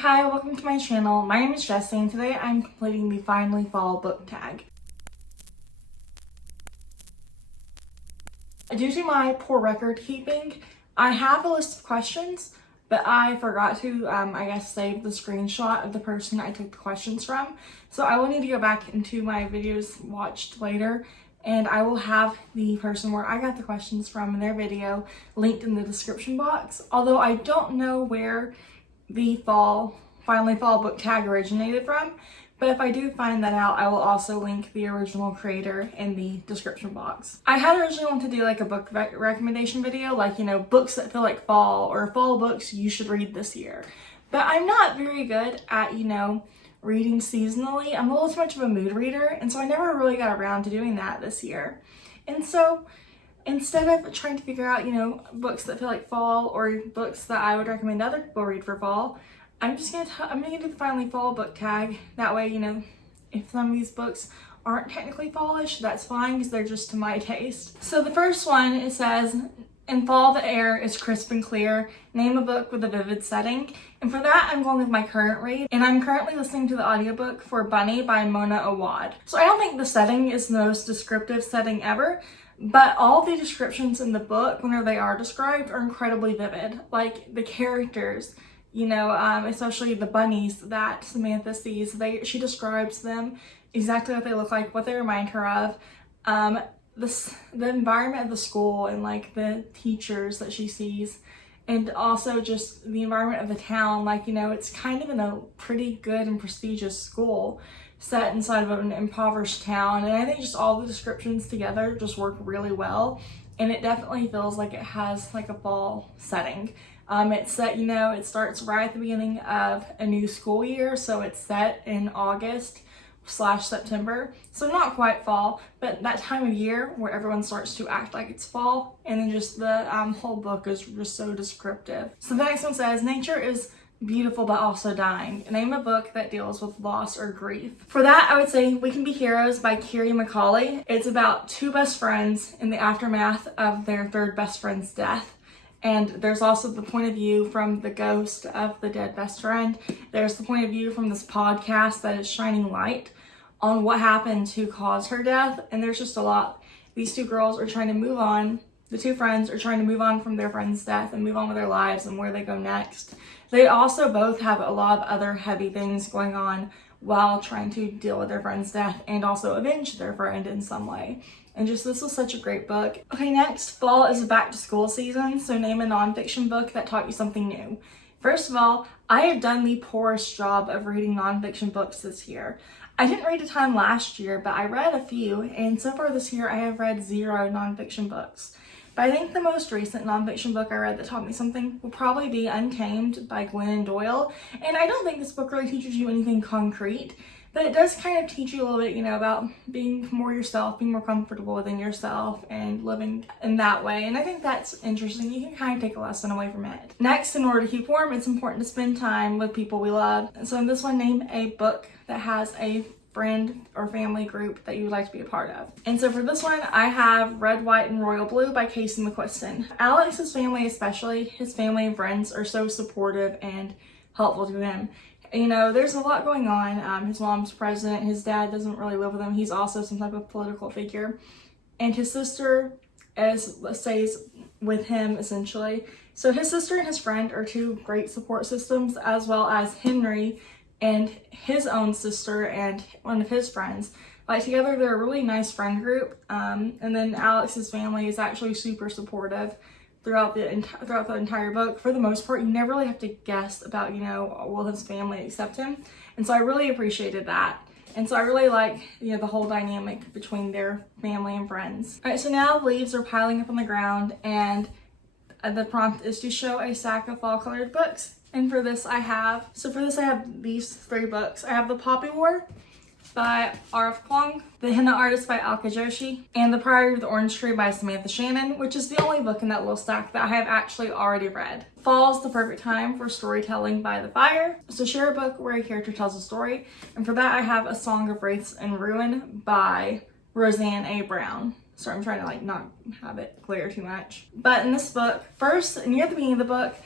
Hi, welcome to my channel. My name is Jessie and today I'm completing the Finally Fall book tag. Due to my poor record keeping, I have a list of questions, but I forgot to, save the screenshot of the person I took the questions from. So I will need to go back into my videos watched later and I will have the person where I got the questions from in their video linked in the description box. Although I don't know where the Finally Fall book tag originated from, but if I do find that out, I will also link the original creator in the description box. I had originally wanted to do like a book recommendation video, like, books that feel like fall or fall books you should read this year. But I'm not very good at, reading seasonally. I'm a little too much of a mood reader, and so I never really got around to doing that this year. And so instead of trying to figure out, books that feel like fall or books that I would recommend other people read for fall, I'm gonna do the Finally Fall book tag. That way, if some of these books aren't technically fallish, that's fine because they're just to my taste. So the first one, it says, in fall the air is crisp and clear. Name a book with a vivid setting. And for that, I'm going with my current read. And I'm currently listening to the audiobook for Bunny by Mona Awad. So I don't think the setting is the most descriptive setting ever, but all the descriptions in the book, whenever they are described, are incredibly vivid. Like the characters, especially the bunnies that Samantha sees, she describes them exactly what they look like, what they remind her of. The environment of the school and like the teachers that she sees, and also just the environment of the town. Like, it's kind of in a pretty good and prestigious school set inside of an impoverished town, and I think just all the descriptions together just work really well, and it definitely feels like it has like a fall setting. It's set, it starts right at the beginning of a new school year, so it's set in August/September, so not quite fall, but that time of year where everyone starts to act like it's fall, and then just the whole book is just so descriptive. So the next one says, nature is beautiful but also dying. Name a book that deals with loss or grief. For that, I would say We Can Be Heroes by Kiri Macaulay. It's about two best friends in the aftermath of their third best friend's death. And there's also the point of view from the ghost of the dead best friend. There's the point of view from this podcast that is shining light on what happened to cause her death. And there's just a lot. These two girls are trying to move on. The two friends are trying to move on from their friend's death and move on with their lives and where they go next. They also both have a lot of other heavy things going on while trying to deal with their friend's death and also avenge their friend in some way. And just, this was such a great book. Okay, next, fall is a back to school season, so name a nonfiction book that taught you something new. First of all, I have done the poorest job of reading nonfiction books this year. I didn't read a ton last year, but I read a few, and so far this year I have read 0 nonfiction books. But I think the most recent nonfiction book I read that taught me something will probably be Untamed by Glennon Doyle. And I don't think this book really teaches you anything concrete, but it does kind of teach you a little bit, about being more yourself, being more comfortable within yourself and living in that way. And I think that's interesting. You can kind of take a lesson away from it. Next, in order to keep warm, it's important to spend time with people we love. So in this one, name a book that has a friend or family group that you would like to be a part of. And so for this one, I have Red, White, and Royal Blue by Casey McQuiston. Alex's family, especially his family and friends, are so supportive and helpful to him. There's a lot going on. His mom's president, his dad doesn't really live with him. He's also some type of political figure. And his sister stays with him, essentially. So his sister and his friend are two great support systems, as well as Henry and his own sister and one of his friends. Like, together they're a really nice friend group. And then Alex's family is actually super supportive throughout the entire book. For the most part, you never really have to guess about, will his family accept him? And so I really appreciated that. And so I really like, the whole dynamic between their family and friends. All right, so now leaves are piling up on the ground, and the prompt is to show a stack of fall-colored books. And for this I have these 3 books. I have The Poppy War by R.F. Kuang, The Henna Artist by Alka Joshi, and The Priory of the Orange Tree by Samantha Shannon, which is the only book in that little stack that I have actually already read. Fall is the perfect time for storytelling by the fire. So share a book where a character tells a story. And for that I have A Song of Wraiths and Ruin by Roseanne A. Brown. Sorry, I'm trying to not have it glare too much. But in this book, first, near the beginning of the book,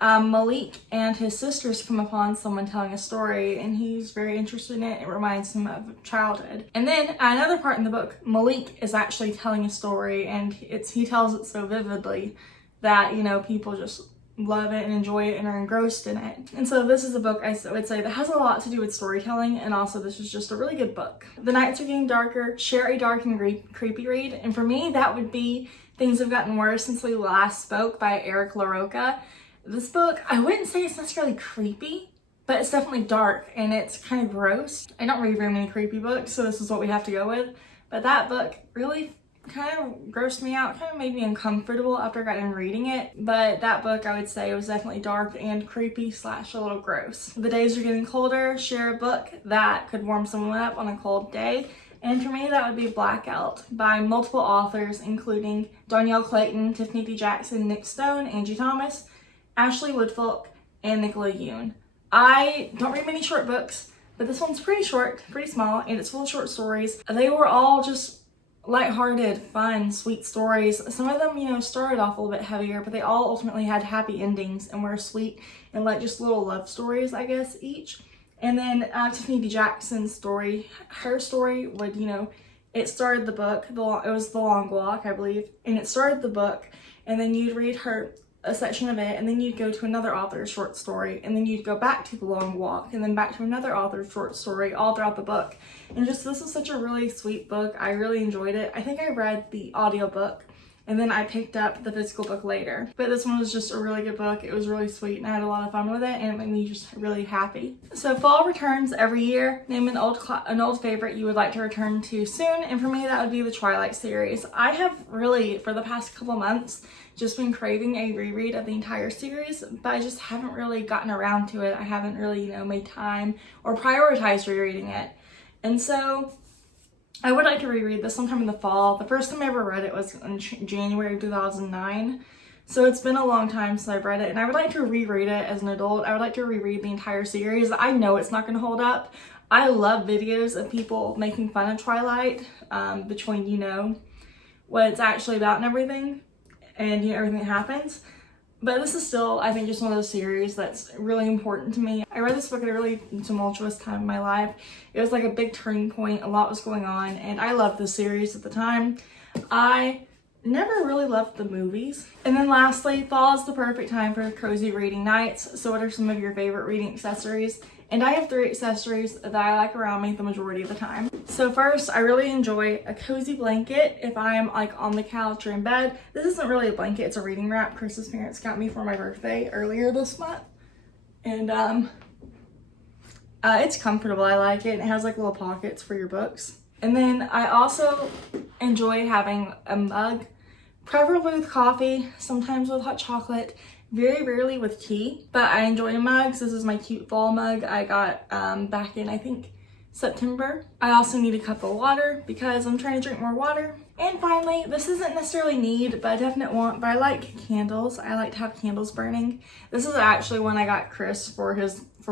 Malik and his sisters come upon someone telling a story, and he's very interested in it. It reminds him of childhood. And then another part in the book, Malik is actually telling a story, and he tells it so vividly that, you know, people just love it and enjoy it and are engrossed in it. And so this is a book I would say that has a lot to do with storytelling, and also this is just a really good book. The Nights Are Getting Darker, share a dark and creepy read, and for me that would be Things Have Gotten Worse Since We Last Spoke by Eric LaRocca. This book, I wouldn't say it's necessarily creepy, but it's definitely dark and it's kind of gross. I don't read very many creepy books, so this is what we have to go with. But that book really kind of grossed me out, kind of made me uncomfortable after I got done reading it. But that book, I would say, was definitely dark and creepy / a little gross. The Days Are Getting Colder, share a book that could warm someone up on a cold day. And for me, that would be Blackout by multiple authors, including Danielle Clayton, Tiffany D. Jackson, Nick Stone, Angie Thomas, Ashley Woodfolk, and Nicola Yoon. I don't read many short books, but this one's pretty short, pretty small, and it's full of short stories. They were all just lighthearted, fun, sweet stories. Some of them, you know, started off a little bit heavier, but they all ultimately had happy endings and were sweet and like just little love stories, I guess, each. And then Tiffany D. Jackson's story, her story would, you know, it started the book, it was The Long Walk, I believe, and it started the book, and then you'd read a section of it, and then you'd go to another author's short story, and then you'd go back to The Long Walk, and then back to another author's short story all throughout the book. And just, this is such a really sweet book. I really enjoyed it. I think I read the audiobook, and then I picked up the physical book later. But this one was just a really good book. It was really sweet, and I had a lot of fun with it, and it made me just really happy. So fall returns every year. Name an old favorite you would like to return to soon, and for me that would be the Twilight series. I have really, for the past couple months, just been craving a reread of the entire series, but I just haven't really gotten around to it. I haven't really, you know, made time or prioritized rereading it. And so I would like to reread this sometime in the fall. The first time I ever read it was in January of 2009. So it's been a long time since I've read it, and I would like to reread it as an adult. I would like to reread the entire series. I know it's not going to hold up. I love videos of people making fun of Twilight, between, you know, what it's actually about and everything, and, you know, everything that happens. But this is still, I think, just one of those series that's really important to me. I read this book at a really tumultuous time in my life. It was like a big turning point. A lot was going on, and I loved the series at the time. I never really loved the movies. And then lastly, fall is the perfect time for cozy reading nights. So what are some of your favorite reading accessories? And I have 3 accessories that I like around me the majority of the time. So first, I really enjoy a cozy blanket if I am like on the couch or in bed. This isn't really a blanket, it's a reading wrap. Chris's parents got me for my birthday earlier this month. And it's comfortable, I like it. It has like little pockets for your books. And then I also enjoy having a mug, preferably with coffee, sometimes with hot chocolate, very rarely with tea, but I enjoy mugs. This is my cute fall mug I got back in, I think, September. I also need a cup of water because I'm trying to drink more water. And finally, this isn't necessarily need, but a definite want, but I like candles. I like to have candles burning. This is actually one I got Chris for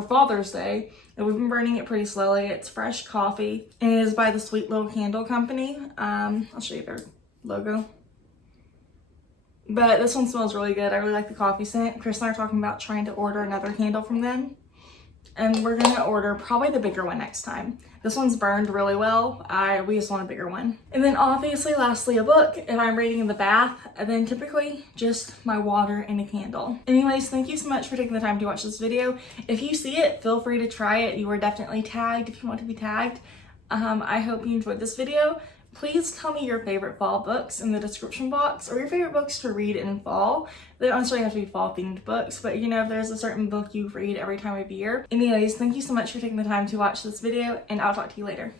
Father's Day, and we've been burning it pretty slowly. It's fresh coffee, and it is by the Sweet Little Candle Company. I'll show you their logo. But this one smells really good. I really like the coffee scent. Chris and I are talking about trying to order another candle from them. And we're gonna order probably the bigger one next time. This one's burned really well. We just want a bigger one. And then obviously, lastly, a book. If I'm reading in the bath, and then typically just my water and a candle. Anyways, thank you so much for taking the time to watch this video. If you see it, feel free to try it. You are definitely tagged if you want to be tagged. I hope you enjoyed this video. Please tell me your favorite fall books in the description box, or your favorite books to read in fall. They don't necessarily have to be fall themed books, but you know, if there's a certain book you read every time of year. Anyways, thank you so much for taking the time to watch this video, and I'll talk to you later.